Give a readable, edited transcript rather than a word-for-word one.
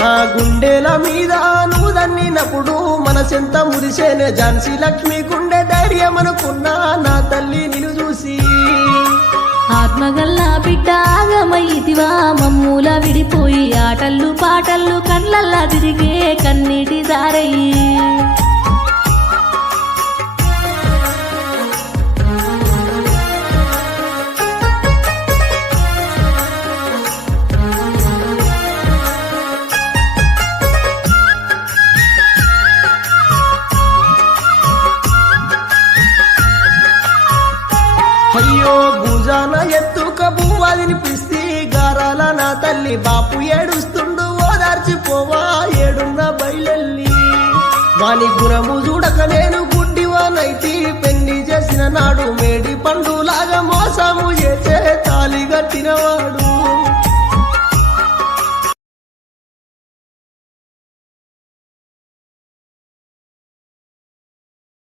నా గుండెల మీద నువ్వు దన్నినప్పుడు మనసెంత మురిసేనే ఝాన్సీ లక్ష్మి గుండె ధైర్యం అనుకున్నా నా తల్లి నిన్ను చూసి ఆత్మగల్లా బిడ్డ ఆగమయ్యితివా మమ్ముల విడిపోయి ఆటళ్ళు పాటళ్ళు కళ్ళల్లా తిరిగే కన్నీటి దారయ్యి అయ్యో భుజాన ఎత్తుక బువ్వాదిని పిస్తి గారాల నా తల్లి బాపు ఏడుస్తుండు ఓదార్చిపోవా ఏడున్న బయలెల్లి వాని గుణము చూడక నేను గుడ్డివానైతి పెళ్లి చేసిన నాడు మేడి పండులాగా మోసము చేసే తాళి కట్టినవాడు